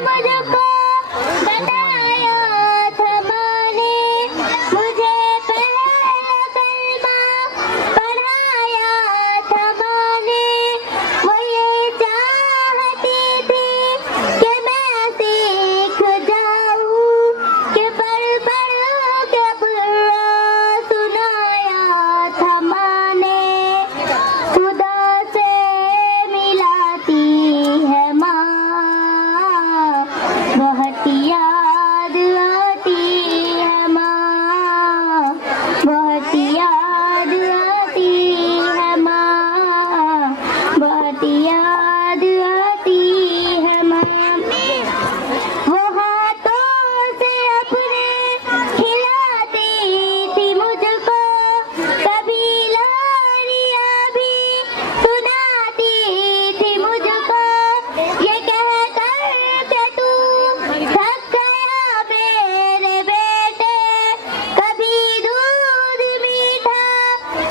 मुझको बताया था माँ ने, मुझे पहला कलमा पढ़ाया था माँ ने। वो ये चाहती थी कि मैं सीख जाऊँ, कि पढ़ पढ़ के कुरान सुनाया था माँ ने। खुदा से मिलाती है माँ, बहुत याद आती है माँ, बहुत याद आती है माँ, बहुत याद आती है माँ। वो हाथों से अपने खिलाती थी मुझको, कभी लारियाँ भी सुनाती थी मुझको। ये कहकर के तू थक गया मेरे बेटे, कभी दूध मीठा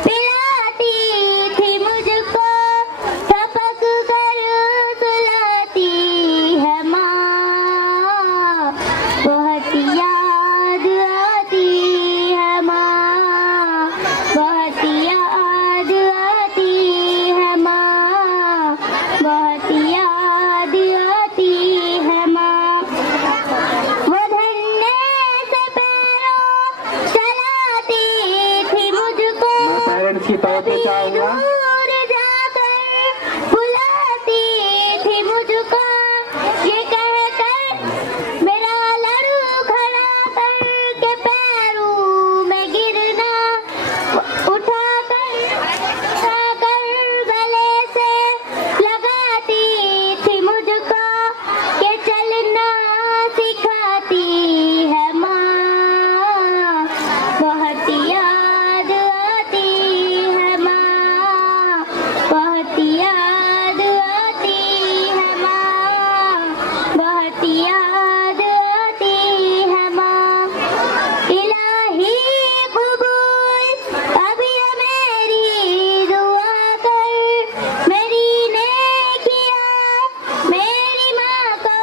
पिलाती थी मुझको। टपक कर सुलाती है माँ, बहुत याद आती है माँ, बहुत याद आती है माँ, बहुत याद आती है माँ। वो धन्य से पैरों चलाती थी मुझको, पेरेंट्स की तरफ से चाहूंगा दूर जाकर बुलाती थी मुझको। ये कहकर मेरा लड़ू खड़ा करके पैरों में गिरना, उठाकर गले से लगाती थी मुझको। ये चलना सिखाती है माँ, बहुत याद आती है माँ, बहुत याद आती है माँ, बहुत याद आती है माँ। इलाही कबूल अब ये मेरी दुआ कर, मेरी नेकियां मेरी माँ को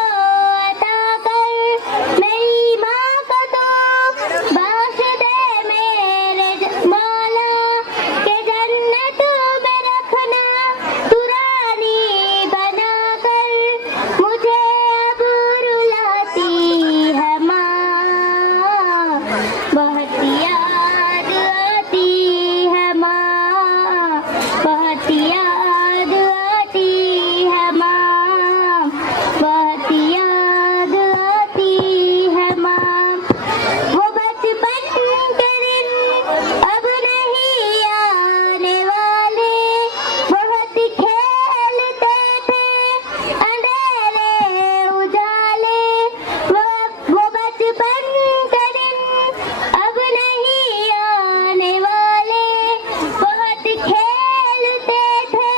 अता कर। मेरी माँ को तो बख्श दे मेरे मौला, के जन्नत में रखना तू रानी बना कर। मुझे अब रुलाती है माँ, बहुत याद आती है माँ, बहुत याद आती है माँ, बहुत याद आती है माँ। वो बचपन के दिन अब नहीं आने वाले, बहुत खेलते थे अंधेरे उजाले। वो बचपन के दिन अब नहीं आने वाले, बहुत खेलते थे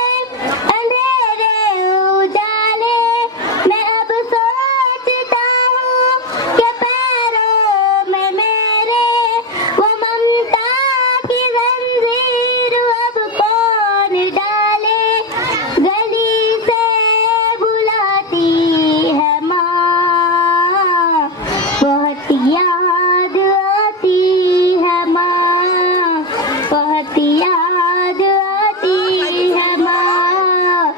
अंधेरे उजाले। मैं अब सोचता हूँ कि पैरों में मेरे वो ममता की जंजीर अब कौन डाले। गली से बुलाती है माँ, बहुत याद आती है माँ, बहुत याद आती है माँ,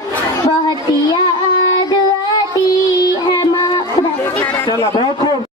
बहुत याद आती है माँ। चला बहुत खूब।